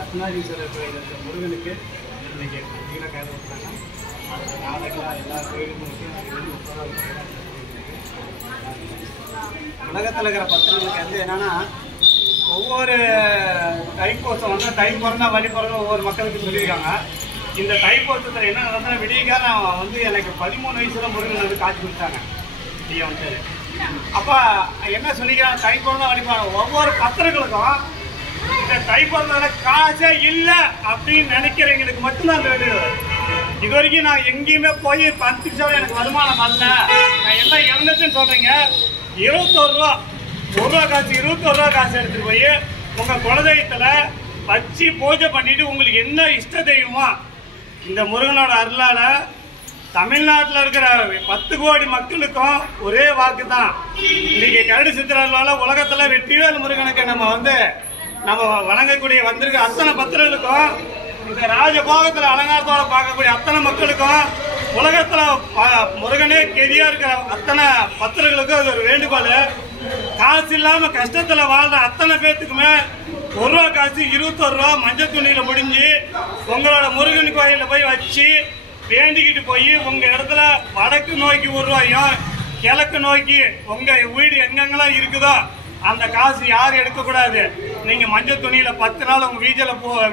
அர்த்தநாரீஸ்வரர் கோயில் முருகனுக்கு இன்னைக்கு கீழே கையில் விட்டாங்க. அது நாளைக்கெல்லாம் எல்லா கோயிலுக்கும் உலகத்தில் இருக்கிற பத்திரங்களுக்கு வந்து என்னன்னா ஒவ்வொரு தைப்பூசம் வந்து தை பிறந்தா வழி பிறந்த ஒவ்வொரு மக்களுக்கு சொல்லியிருக்காங்க. இந்த தைப்பூசத்தில் என்ன நடந்தா விடியகால நான் வந்து எனக்கு 13 வயசுல முருகன் வந்து காட்சி கொடுத்தாங்க. ஐயா வந்து அப்போ என்ன சொல்லிக்கிறாங்க, தை பிறந்தா வழி பிறந்த ஒவ்வொரு பத்திரங்களுக்கும் இந்த தை பிறந்ததுல காசே இல்லை அப்படின்னு நினைக்கிறவங்களுக்கு மட்டும்தான் அந்த வெளியே. இது வரைக்கும் நான் எங்கேயுமே போய் 10 நிமிஷம் எனக்கு வருமானம் அல்ல, நான் எல்லாம் இழந்துச்சுன்னு சொல்றீங்க. 21 ரூபா, 1 ரூபா காசு 21 ரூபா காசு எடுத்துட்டு போய் உங்க குலதெய்வத்துல வச்சு பூஜை பண்ணிட்டு உங்களுக்கு என்ன இஷ்ட தெய்வமோ இந்த முருகனோட அருளால தமிழ்நாட்டில் இருக்கிற 10 கோடி மக்களுக்கும் ஒரே வாக்கு தான். இன்னைக்கு கரடு சித்திரால உலகத்துல வெற்றிவேல் முருகனுக்கு நம்ம வணங்கக்கூடிய வந்திருக்க அத்தனை பத்திரங்களுக்கும் இந்த ராஜபோகத்துல அலங்காரத்தோட பார்க்கக்கூடிய அத்தனை மக்களுக்கும் உலகத்துல முருகனே கெதியா இருக்கிற அத்தனை பத்திரங்களுக்கும் அது ஒரு வேண்டுகோள். காசு இல்லாம கஷ்டத்துல வாழ்ற அத்தனை பேத்துக்குமே 1 ரூபா காசு 21 ரூபா மஞ்சள் துணியில முடிஞ்சு உங்களோட முருகன் கோயில போய் வச்சு வேண்டிக்கிட்டு போய் உங்க இடத்துல வடக்கு நோக்கி 1 ரூபாயும் கிழக்கு நோக்கி உங்க வீடு எங்கெங்கெல்லாம் இருக்குதோ அந்த காசு யாரும் எடுக்கக்கூடாது. நீங்க மஞ்சள் துணியில 10 நாள் உங்க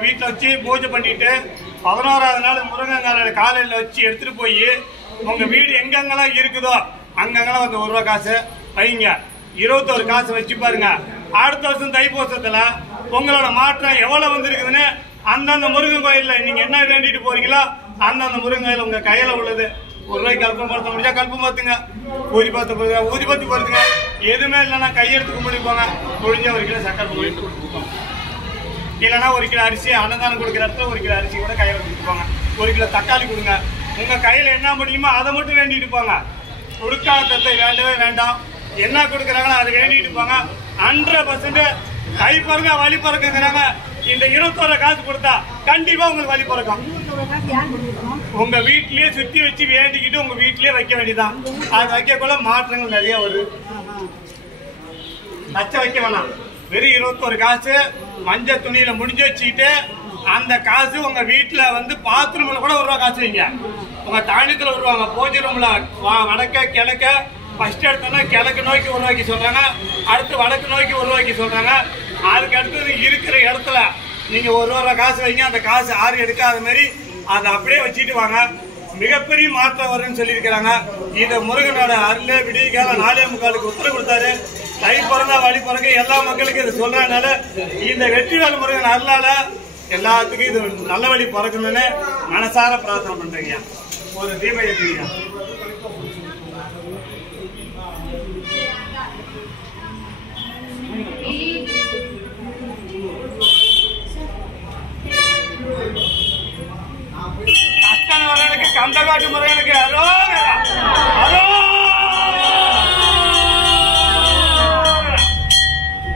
வீட்டில் வச்சு பூஜை பண்ணிட்டு 11ஆவது நாள் முருகன் காலையில் வச்சு எடுத்துட்டு போய் உங்க வீடு எங்கெங்கெல்லாம் இருக்குதோ அங்கெங்கெல்லாம் வந்து 1 ரூபா காசு வைங்க. 21 காசு வச்சு பாருங்க. அடுத்த வருஷம் தைப்பூசத்துல உங்களோட மாற்றம் எவ்வளவு வந்திருக்குதுன்னு அந்தந்த முருகன் கோயில்ல நீங்க என்ன வேண்டிட்டு போறீங்களோ அந்தந்த முருகன் கோயில் உங்க கையில உள்ளது 1 ரூபாய்க்கு கல்பம் பார்த்த முடிஞ்சா கல்பம் பார்த்துங்க, ஊதி பார்த்து போறதுங்க. எதுவுமே இல்லைன்னா கையெழுத்து கும்பிட்டு போங்க. முடிஞ்ச 1 கிலோ சக்கரை போயிட்டு கொடுத்துருப்போம். இல்லைன்னா 1 கிலோ அரிசி அன்னதானம் கொடுக்குற இடத்துல 1 கிலோ அரிசி கூட கையில் கொடுத்துருப்பாங்க. 1 கிலோ தக்காளி கொடுங்க. உங்க கையில என்ன முடியுமோ அதை மட்டும் வேண்டிட்டு போங்க. கொடுக்காதத்தை வேண்டவே வேண்டாம். என்ன கொடுக்குறாங்களோ அதை வேண்டிட்டு போங்க. 100% கை பிறங்க வழி பிறக்குங்கிறாங்க. இந்த 21 காசு கொடுத்தா கண்டிப்பா உங்களுக்கு வழி பிறக்கும். உங்க வீட்லயே சுத்தி வச்சு வேண்டிக்கிட்டு உங்க வீட்லயே வைக்க வேண்டியதான். அது வைக்கக்குள்ள மாற்றங்கள் நிறைய வருது. லட்சம் வைக்க வேணாம். வெறும் 21 காசு மஞ்சள் துணியில முடிஞ்சு வச்சுக்கிட்டு அந்த காசு உங்க வீட்டுல வந்து பாத்ரூம்ல கூட 1 ரூபா காசு வைங்க. உங்க தானியத்துல வருவாங்க பூஜை ரூம்ல வடக்க கிழக்க ஃபர்ஸ்ட் எடுத்தோம்னா கிழக்கு நோக்கி 1 ரூபாய்க்கு சொல்றாங்க, அடுத்து வடக்கு நோக்கி 1 ரூபாய்க்கு சொல்றாங்க. அதுக்கு அடுத்தது இருக்கிற இடத்துல நீங்க 1 ரூபா காசு வைங்க. அந்த காசு யாரும் எடுக்காத மாதிரி அதை அப்படியே வச்சுட்டு வாங்க. மிகப்பெரிய மாற்றம் வரும்னு சொல்லியிருக்கிறாங்க. இதை முருகனோட அருளே விடியகால 4:45 உத்தரவு கொடுத்தாரு. தை பிறந்தா வழி பிறகு எல்லா மக்களுக்கும் இதை சொல்றதுனால இந்த வெற்றிவேல் முருகன் அருளால எல்லாத்துக்கும் இது நல்ல வழி பிறக்கணும்னு மனசார பிரார்த்தனை பண்றீங்க. ஒரு தீபம் ஏற்றுவீங்க. கஷ்டவரனுக்கு கந்தகாட்டு முருகனுக்கு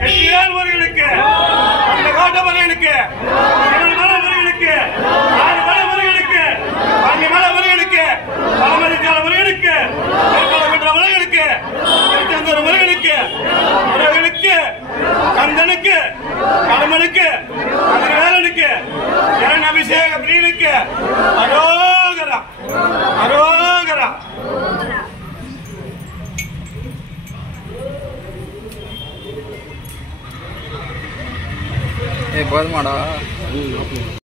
வெற்றிவேல் முருகனுக்கு கந்தகாட்டு முருகனுக்கு முருகனுக்கு 6 மலை முருகனுக்கு 5 மலை முருகனுக்கு பழமதிக்கால முருகனுக்கு முருகனுக்கு திருச்செந்தூர் முருகனுக்கு முருகனுக்கு கந்தனுக்கு கடமனுக்கு கதிர்வேலனுக்கு ஜன அபிஷேக பிரியனுக்கு அரோகரா அரோகரா. போதுமாடா.